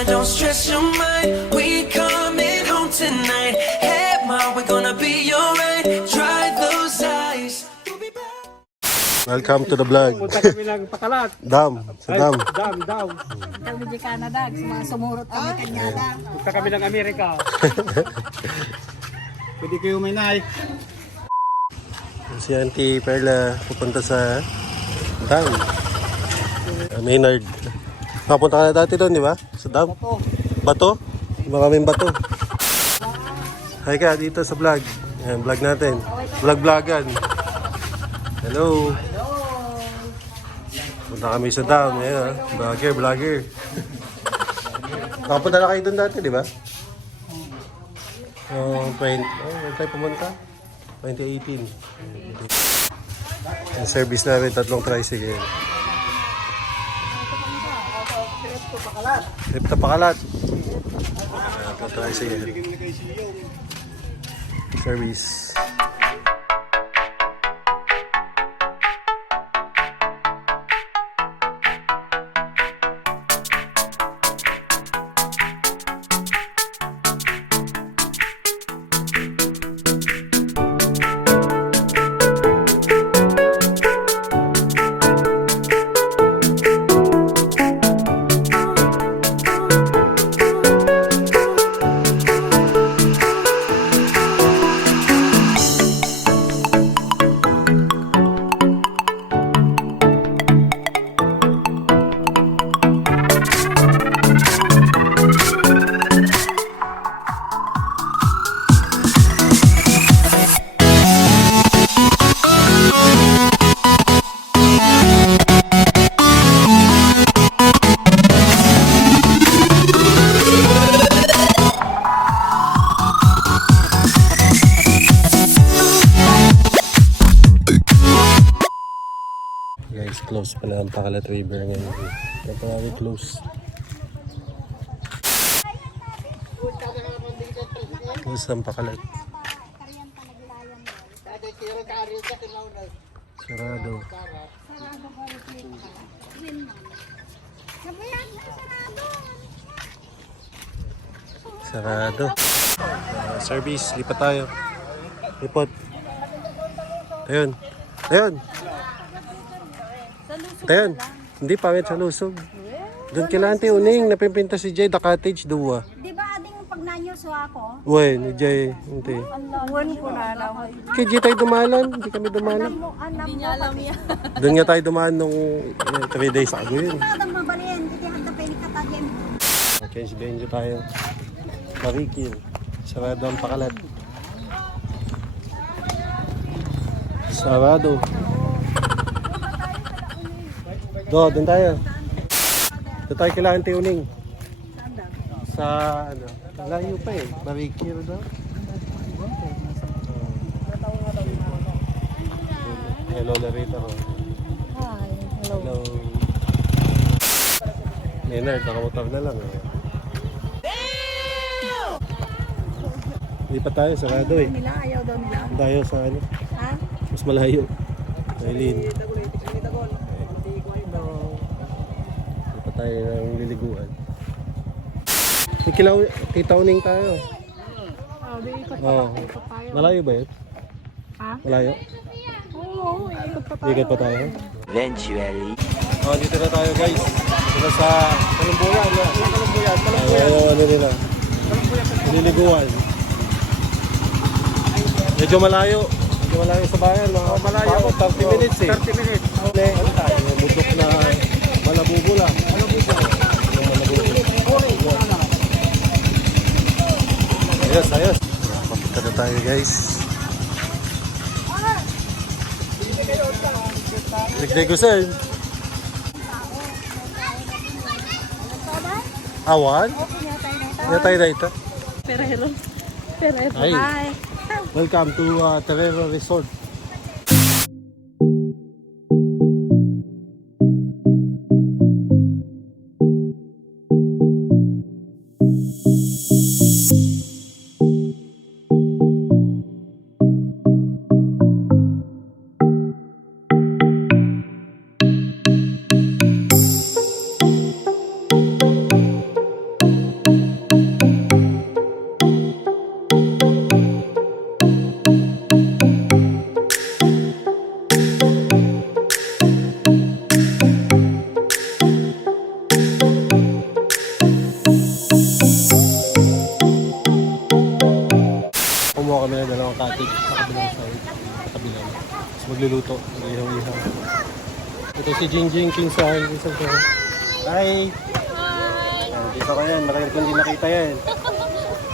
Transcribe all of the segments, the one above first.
mama, don't stress your mind. We coming home tonight. Hey, ma, we're gonna be alright. Dry those eyes. We'll be back. Welcome to the vlog. Punta kami ng Pakalat. Dam, sa dam. Dam. Kami di Canada, sumusumurot kami kanyada. Punta kami ng Amerika. Pwede kayo uminay. Si Auntie Perla pupunta sa dam. Maynard. Napunta ka na dati doon, di ba? Sa dam. Bato? Maraming bato. Hi ka, dito sa vlog. Ayan, vlog natin. Vlog-vlogan. Hello. Punta kami sa dam. Ayan, vlogger. Nakapunta na kayo doon dati, di ba? When tayo pumunta? 2018. Ang service namin, 3 tricycle. Trip to Pakalat. 3 tricycle. Service. Guys, close pala ang Pakalat River ngayon. Temporary close. Close ang Pakalat. Sarado. Sarado. Service, lipat tayo. Lipot. Ayun. Tayon, hindi pangit sa lusog. Doon kila Auntie Uning, napipinta si Jay, the cottage, duwa. Di ba ading pag nanyoso ako? Uy, ni Jay, Auntie. Uwan ko na alam. Kay Jay tayo dumalan, hindi kami dumalan. Hindi niya alam yan. Doon nga tayo dumaan nung 3 days ago yun. Kadang mabalin, hindi handa pa inikatagyan. Change venue tayo. Marikil. Sarado ang Pakalat. Sarado. Doon tayo. Doon tayo kila Auntie Uning. Sa ano, layo pa eh. Marikil daw. Hello, Larita ko. Hi, Hello. Maynard, nakamotor na lang eh. Hindi pa tayo, sarado eh. nila, ayaw daw nila. Tayo sa ano, Ha? mas malayo. Eileen. Hindi pa tayo ng liliguan. Ikilaw, Tita Uning tayo. Di ikot Oo. Malayo ba yun? Ha? Malayo? Oo, ikot pa Ikot pa tayo? Eventually. Oh, dito na tayo guys. Dito na sa Kalumbuyan. Ano nila? Liliguan. Medyo malayo sa bayan. Malayo ko, 30 minutes eh. 30 minutes. Bundok na Malabubula. Ayos. Papunta na tayo guys. Nagnegosan. Awan? Hindi tayo na ito. Perero. Ay. Hi. Welcome to Terrero Resort. Tapos magluluto. Ihaw-ihaw. Ito si Jingjing Kinsan. Kinsan ko. Hi! Dito ko yan. Nakita ko hindi nakita yan.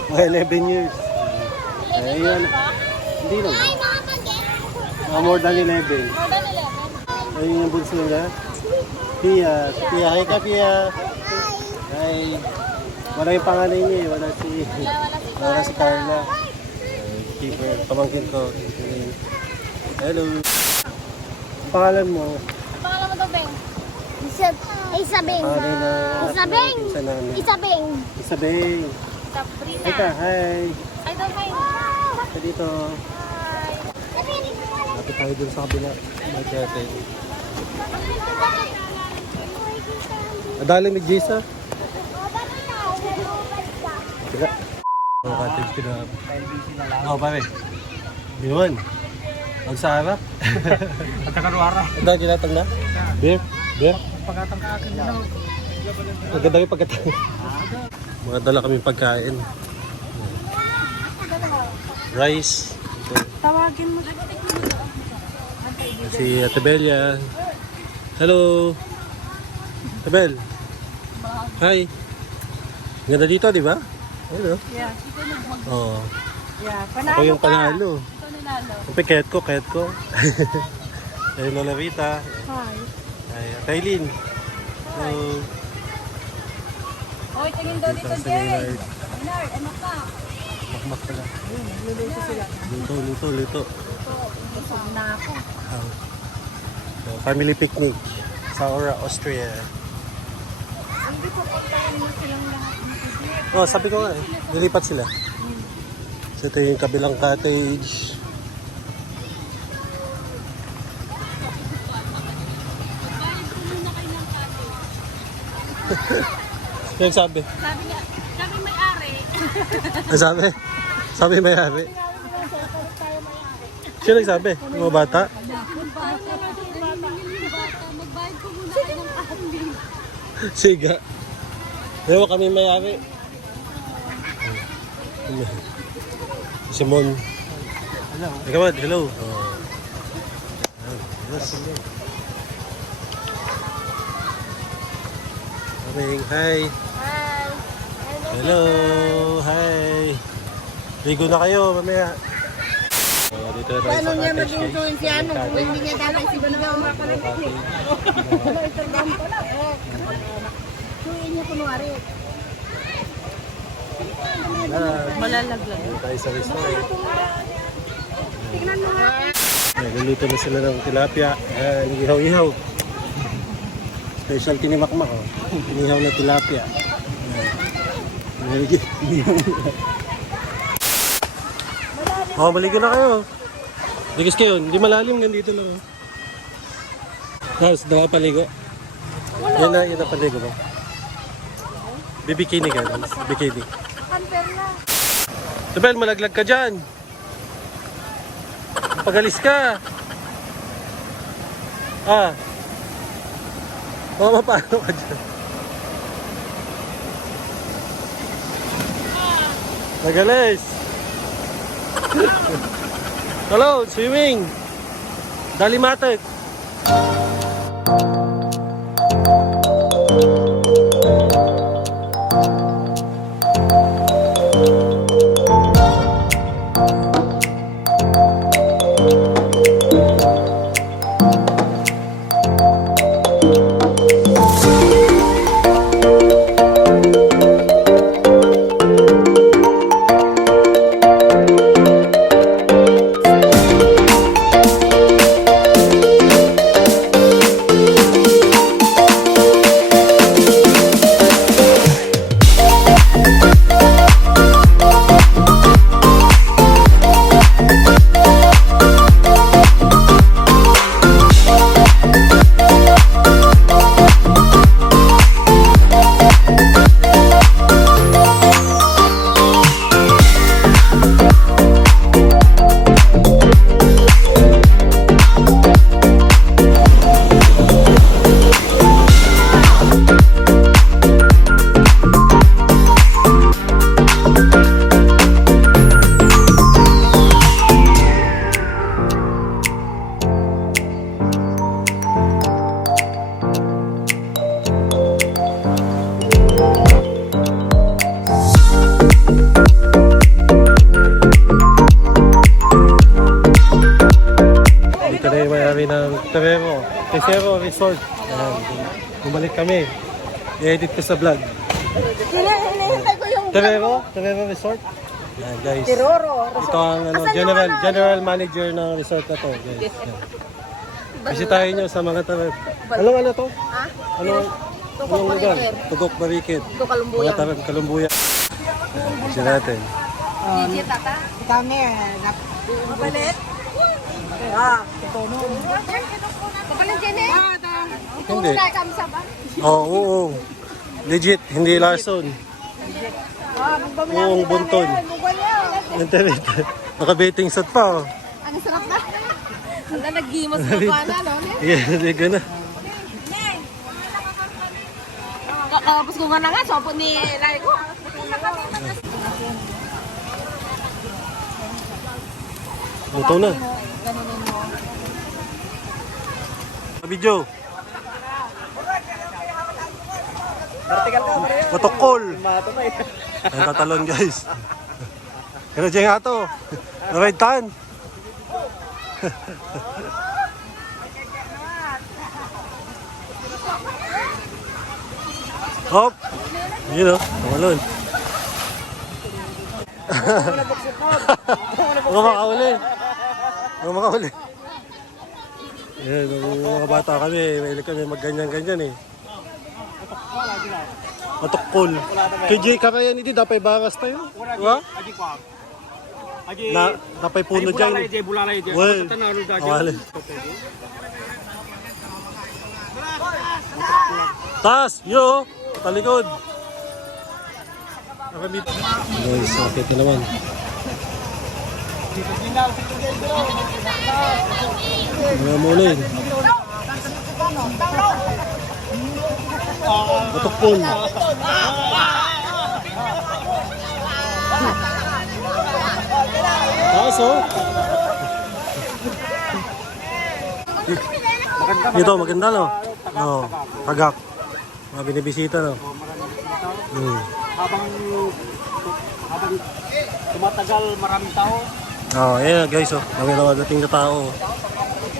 Mga 11 years. Ayun. Hindi naman. More than 11. Ayun yung bunso nila. Pia. Pia. Hi ka, Pia. Hi. Wala yung panganay niya eh. Wala si Carla. Keeper. Pamangkin ko. Hello. Ang pangalan mo? Pangalan mo daw, Beng? Isabeng. Pangalan na... Isabeng. Pinsan namin. Isabeng. Isabeng. Sabrina. Hi ka. Hi. Ay, daw, hi. Ka dito. Lapit tayo dun sa kabila. Magkate. Adali ni Jisa. Teka. Oh, cottage ko na. Oo, pare. Yun. Ang sa harap. Pagkakaruara. Ang dahil ginatang na? Beer? Beer? Pagkatang ka akin yun. Maganda yung pagkatang. Mga dala kaming pagkain. Rice. Ito. Tawagin mo. Si Ate Belia. Hello. Ate Bel. Hi. Ganda dito, di ba? Hello. Yeah. Oo. Yeah. Ako yung panalo. Ito nanalo. Siyempre, kahit ko. Ay, Lola Rita. Hi. Ay, Ate Aileen. Hello. Oy, tingin daw dito, Dito sa Jay. Maynard. Maynard, ano ka? Makmak pala. Luluto sila. Luto. Busog na ako. So, family picnic sa Aura, Austria. Hindi po puntahan mo silang lahat. Oh, sabi ko nga eh. Nilipat sila. So, ito yung kabilang cottage. Yung sabi? Sabi niya, sabi may-ari. Ang sabi? Sabi may-ari. Sino nagsabi? Yung mga bata? Magbayad ko muna kayo ng kambing. Siga. Ewan kami may-ari. Simon. Hello. Ikaw, hello. Oh. Yes. Morning. Hi. Hi. Hello. Hi. Ligo na kayo mamaya. Dito na tayo Paano sa niya cottage, maging guys. tuwin si ano kung hindi niya dapat si Binaw? Tuwin niya kunwari. Malalaglag. Dito tayo sa restaurant. Tignan mo nga. Nagluluto na sila ng tilapia. Ihaw-ihaw. Specialty ni Makmak. Oh. Inihaw na tilapia. Oh, maligo na kayo. Ligis kayo. Hindi malalim. Nandito lang. House, daw ka paligo. Yan na paligo mo. Bibikini ka. Bikini. Unfair na. Tabel, malaglag ka dyan. Pagalis ka. Mama, paano ka dyan? Nagalis. Hello, swimming. Dalimatek. Dito na yung may-ari ng Tesero Resort. Ayan. Bumalik kami. I-edit ko sa vlog. Hinihintay ko yung Terero Resort. Ayan guys. Ito ang general manager ng resort na to. Guys. Bisitahin nyo sa mga tabi. Ano to? Anong lugar? Tugok Barikid. Mga tabi, Kalumbuyan. Kasi natin. kami. Kapalit? Kapalit, Jenny? Hindi. Tunay kami sa ba? Oo. Legit, hindi lason. Buong bunton. Internet. Naka-betting set pa. Oh. Ang sarap na. Ang nag-gimas na ba na, no? Yeah, hindi ka na. Kakapos ko nga na nga, sopo ni Lai ko. Luto na. Video. Matokol. Ay, tatalon guys. Pero dyan nga to. Right tan. Hop. Yun o. Tumalon. Huwag makauli. Huwag makauli. Yan, mga bata kami. Mahilig kami magganyan-ganyan eh. Matukol. KJ, kakayan iti, dapay baras tayo. Diba? Na, dapay puno dyan. Well, awali. Tas, yo, talikod. Guys, sakit na naman. Mga mulin. Matukol. Kaso? Dito, maganda no? Oo, tagak. Mga binibisita no? Habang tumatagal maraming tao. Oo, ayan guys oh. Dami na dating na tao.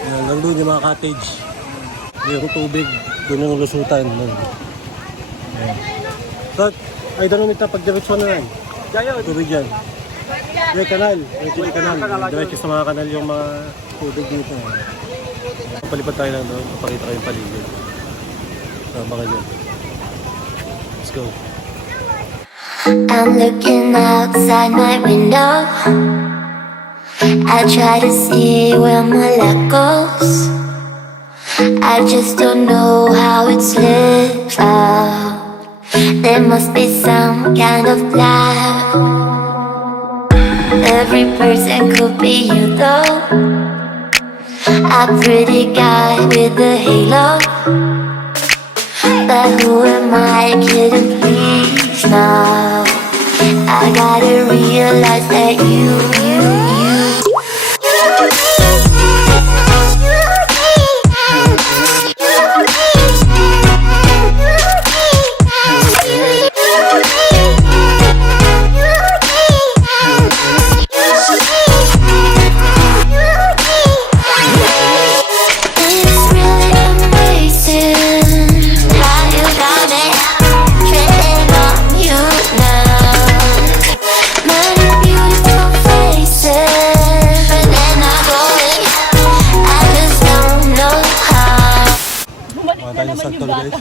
Ayan, lang doon yung mga cottage. Yung tubig, doon yung lusutan. Ayan. So, ay doon umita pag diretso na lang. Tubig dyan. May kanal. May kanal. Diretso sa mga kanal yung mga tubig dito. Palipad tayo lang doon. Papakita ko yung paligid. Sama nyo. Let's go. I'm looking outside my window. I try to see where my light goes. I just don't know how it's lit out. There must be some kind of light. Every person could be you though. A pretty guy with a halo. But who am I kidding, please now? I gotta realize that you It's really amazing how you got me tripping on you now. Many beautiful faces, but they're not going. I just don't know how. Mga tayo sa tol guys.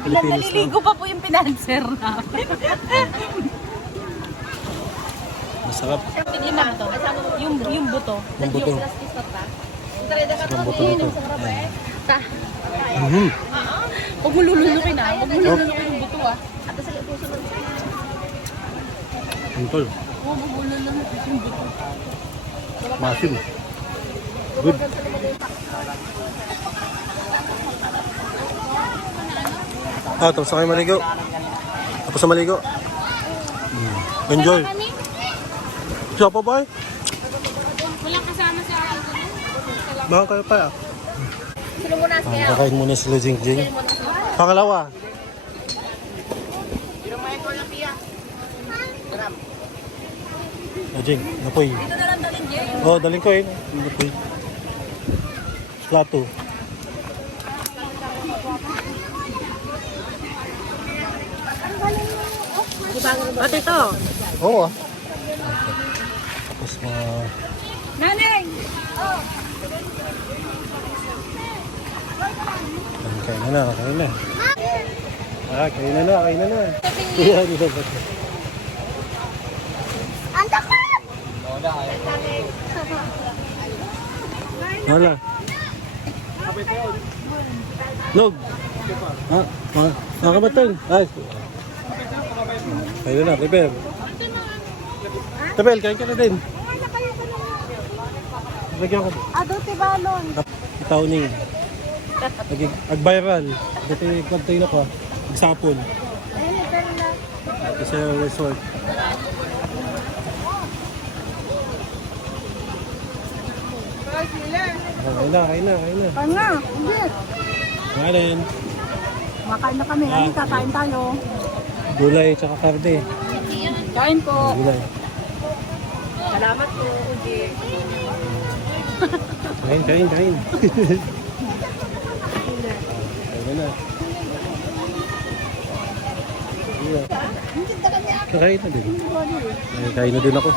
Pilipinas lang. Naliligo pa po yung pinanser namin. Masarap. Yung buto. Yung buto. Ang buto nito. Huwag mo lulunukin na. Huwag mo lulunukin yung buto ah. Ang tol. Huwag mo lulunukin yung buto. Masim. Good. Tapos sa kayo maligo. Tapos sa maligo. Enjoy. Siya pa ba? Walang kasama si Ate ko. Baka kayo pa ah. Sino muna siya? Kakain muna sila Jing. Pangalawa. Jing, napoy. Ito na lang dalhin, Jay. Oh, daling ko eh. Napoy. plato. Ate ito. Oo ah. Tapos mga... Nanay! Kain na. Kain na. Kain na. Yan, yan. Ang takot! Wala. Log. Nakabatang. Ay. Kain na, Tebel. Tebel, kain ka na din. Lagyan ko. Adote balon. Itaw ni. Ag-viral. Dati kwantay na ko. Nagsapon. Ito sa resort. Kain na. Panga, hindi. Kain. Makain na kami. Ano, kakain tayo. Gulay tsaka karne. Kain po. Gulay. Salamat po, Uji. Kain. Kain na. Kakain na din. Kain na din ako.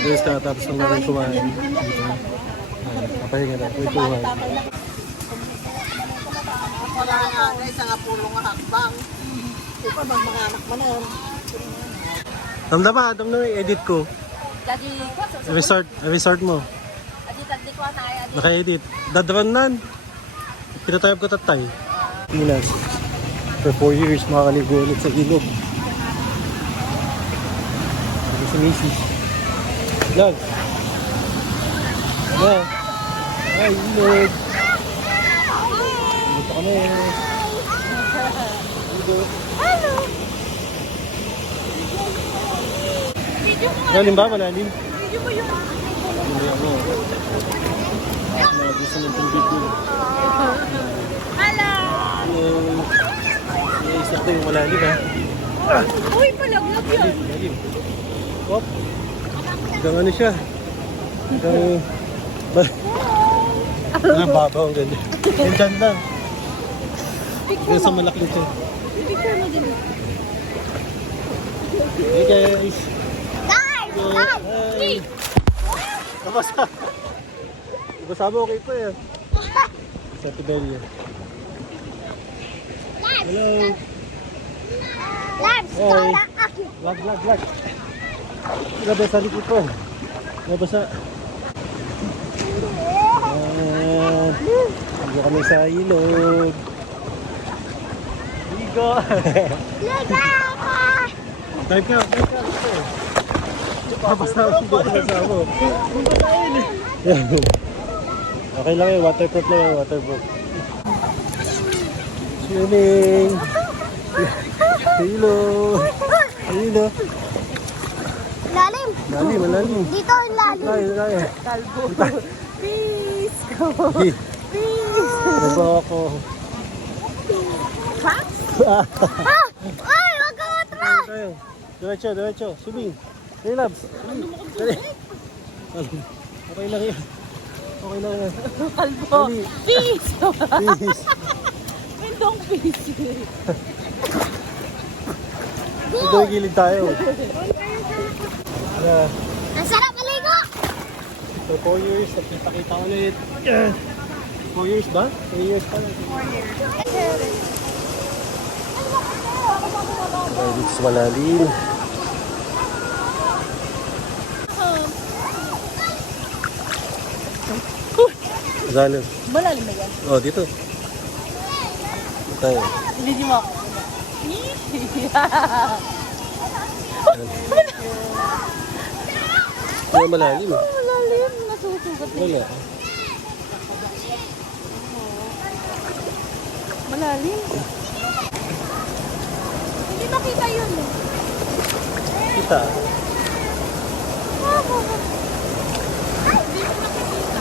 Guys, tapos na namin kumain. Papahinga na. Kutuhan. Wala nga guys, ang pulong nga hakbang. Di pa bang mga anak mo na yun? Damdama yung edit ko. Resort mo. Naka-edit. Dadaranan. Pinatayap ko tatay. Pinas. For 4 years makakaligo ulit sa ilog. Ito si Missy. Love. Love. Ay, ilog. Dito kami. Hello! Malalim ba? Malalim? Video mo yun. Hindi ako. Gusto ng video. Hello! Isa ko yung malalim ha. Uy, palaglag yun. Malalim. Hop. Hanggang ano siya? Hanggang... Babaw ang ganyan. Hanggang lang. Hanggang sa malaking siya. Picture mo din. Hey guys! Guys! Hi! Nabasa! Nabasa mo okay pa yan. Sa Tiberia. Hello! Labs, Hey. ikaw na ako. Vlog! Nabasa likod ko. Nabasa. Dito kami sa ilog. Ligo! Liga ako! Dive ka! Nabasa mo. Okay lang yun, waterproof lang yun, waterproof. Swimming! Ilog! Ilog! Lalim! Malalim. Dito ang lalim. Kaya. Kalbo. Peace! Peace! Naba ako. Ha? Ay, wag ka matras! Diretso. Swimming. Hey, labs. Dali. Okay lang yan. Kalbo. Dali. Peace! Please. Mindong peace. Ito yung gilid tayo. Ang sarap maligo! For 4 years, nagkita-kita ulit. 4 years ba? 3 years pa lang. 4 years. Dito sa malalim. Zalim. Malalim na yan. Oh, dito. Dito tayo. Video mo ako. Wala malalim. Malalim. Nasusugat na. Wala. Malalim. Hindi makita yun eh. Kita. Hindi mo nakikita.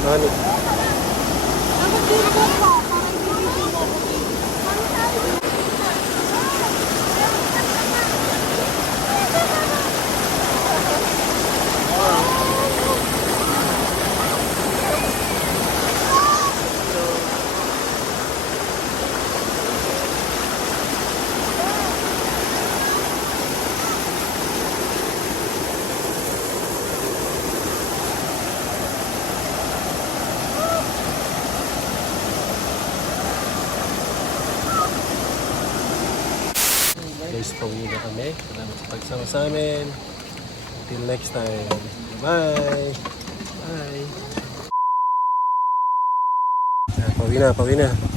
Nani? Ang dito pa. Parang hindi mo Guys, pauwi na kami. Salamat sa pagsama sa amin. Until next time. Bye! Bye! Pauwi na, pauwi na.